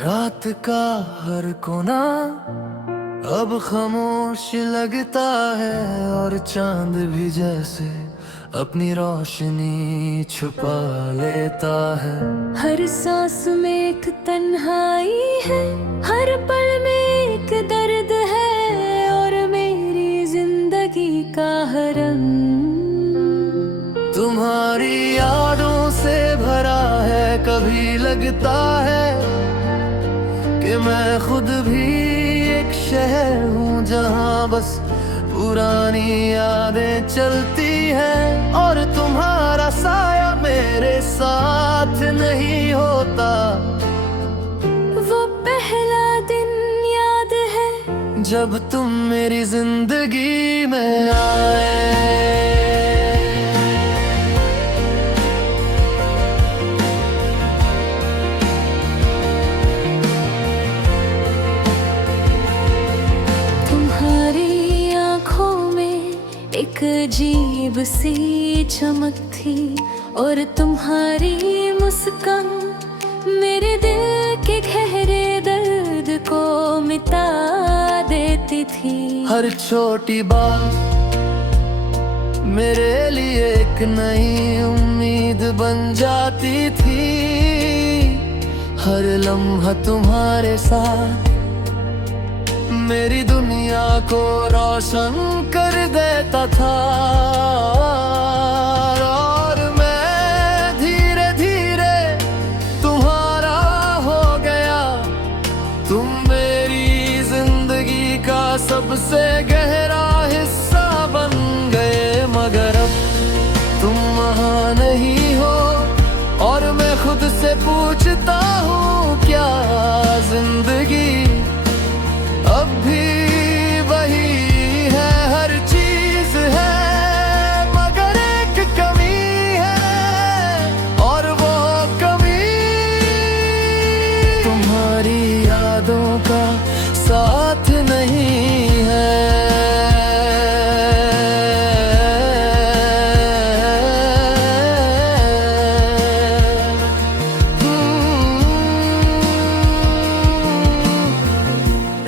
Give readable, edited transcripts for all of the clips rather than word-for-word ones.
रात का हर कोना अब खामोश लगता है और चांद भी जैसे अपनी रोशनी छुपा लेता है। हर सांस में एक तन्हाई है, हर पल में एक दर्द है और मेरी जिंदगी का हर रंग तुम्हारी यादों से भरा है। कभी लगता है कि मैं खुद भी एक शहर हूँ जहाँ बस पुरानी यादें चलती हैं और तुम्हारा साया मेरे साथ नहीं होता। वो पहला दिन याद है जब तुम मेरी जिंदगी में आए। एक अजीब सी चमक थी और तुम्हारी मुस्कान मेरे दिल के गहरे दर्द को मिटा देती थी। हर छोटी बात मेरे लिए एक नई उम्मीद बन जाती थी। हर लम्हा तुम्हारे साथ मेरी दुनिया को रोशन कर देता था और मैं धीरे धीरे तुम्हारा हो गया। तुम मेरी जिंदगी का सबसे गहरा हिस्सा बन गए, मगर अब तुम वहाँ नहीं हो और मैं खुद से पूछता हूँ क्या जिंदगी अब भी वही है। हर चीज है मगर एक कमी है और वो कमी तुम्हारी यादों का साथ नहीं है।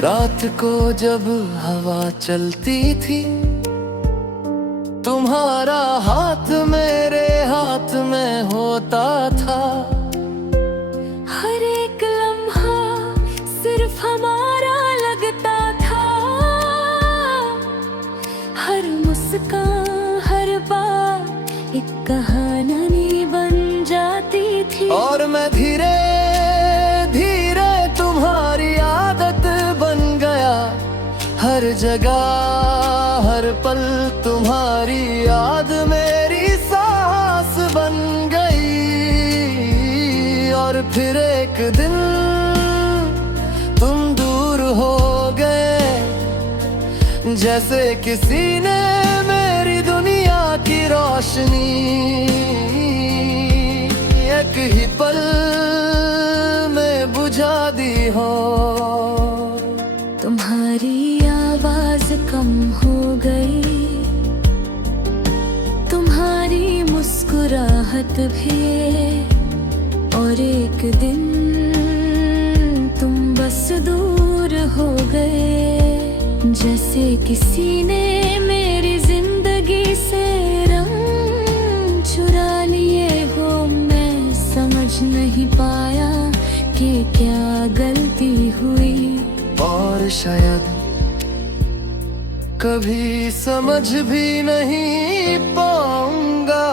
रात को जब हवा चलती थी तुम्हारा हाथ मेरे हाथ में होता था। हर एक लम्हा सिर्फ हमारा लगता था। हर मुस्कान हर बात एक कहानी बन जाती थी और मैं धीरे धीरे तुम्हारी आदत बन गया। हर जगह हर पल तुम्हारी याद मेरी सांस बन गई और फिर एक दिन तुम दूर हो गए जैसे किसी ने मेरी दुनिया की रोशनी एक ही पल में बुझा दी हो। तुम्हारी आवाज कम हो गई, तुम्हारी मुस्कुराहट भी, और एक दिन तुम बस दूर हो गए जैसे किसी ने मेरी जिंदगी से रंग चुरा लिए हो। मैं समझ नहीं पाया कि क्या गलती हुई और शायद कभी समझ भी नहीं पाऊंगा।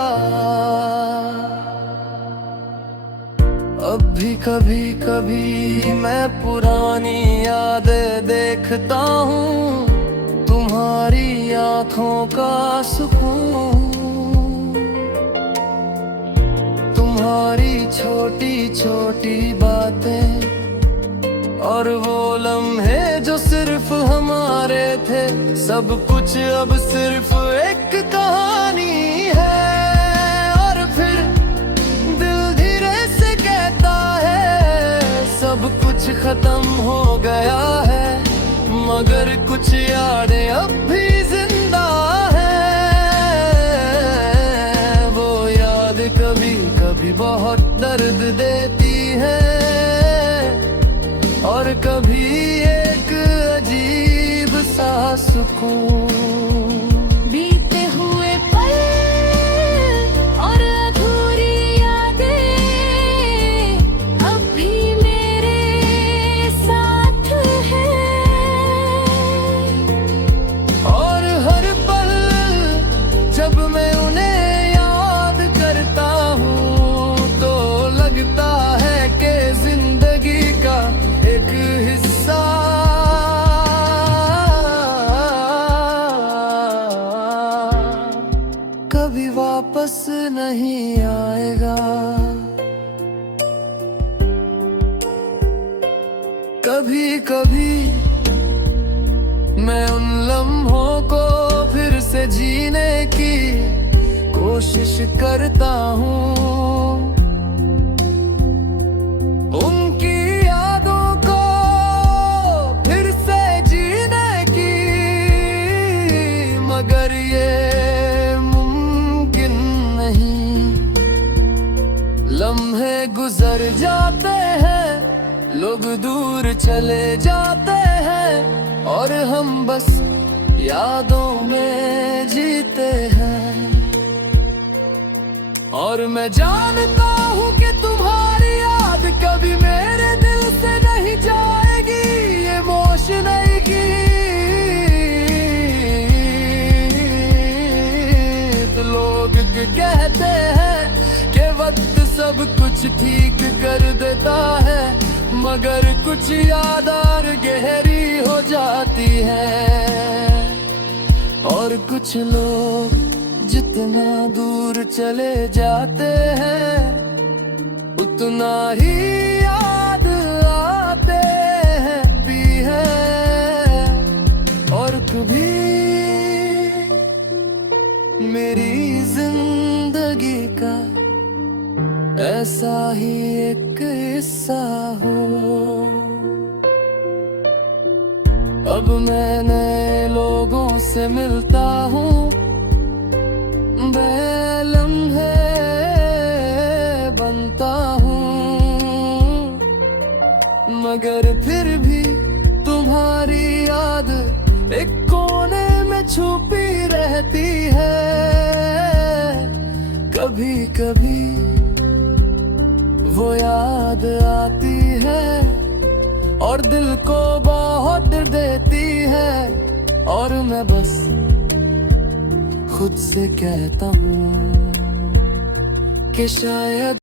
अब भी कभी कभी मैं पुरानी यादें देखता हूँ, तुम्हारी आँखों का सुकून, तुम्हारी छोटी छोटी बातें और वो लम्हे जो सिर्फ हमारे थे। सब कुछ अब सिर्फ एक कहानी है और फिर दिल धीरे से कहता है सब कुछ खत्म हो गया है, मगर कुछ यादें अब भी जिंदा है। वो याद कभी कभी बहुत दर्द देती है और कभी एक अजीब सा सुकून। बीते हुए पल और अधूरी यादें अब भी मेरे साथ हैं। और हर पल जब मैं उन्हें याद करता हूँ तो लगता है कि जिंदगी का एक हिस्सा कभी वापस नहीं आएगा। कभी कभी मैं उन लम्हों को फिर से जीने की कोशिश करता हूँ, उनकी यादों को फिर से जीने की, मगर ये मुमकिन नहीं। लम्हे गुजर जाते हैं, लोग दूर चले जाते हैं और हम बस यादों में जीते हैं। और मैं जानता हूँ कि तुम्हारी याद कभी मेरे दिल से नहीं जाएगी, ये मोश नहीं की। तो लोग कहते हैं कि वक्त सब कुछ ठीक कर देता है, मगर कुछ यादार गहरी हो जाती है। और कुछ लोग जितना दूर चले जाते हैं उतना ही याद आते हैं भी है। और कभी मेरी जिंदगी का ऐसा ही एक हिस्सा हो। अब मैं नए लोगों से मिलता हूँ, मैं लम्हे बनता हूँ, मगर फिर भी तुम्हारी याद एक कोने में छुपी रहती है। कभी कभी वो याद आती है और दिल को बहुत दर्द देती है। और मैं बस खुद से कहता हूँ कि शायद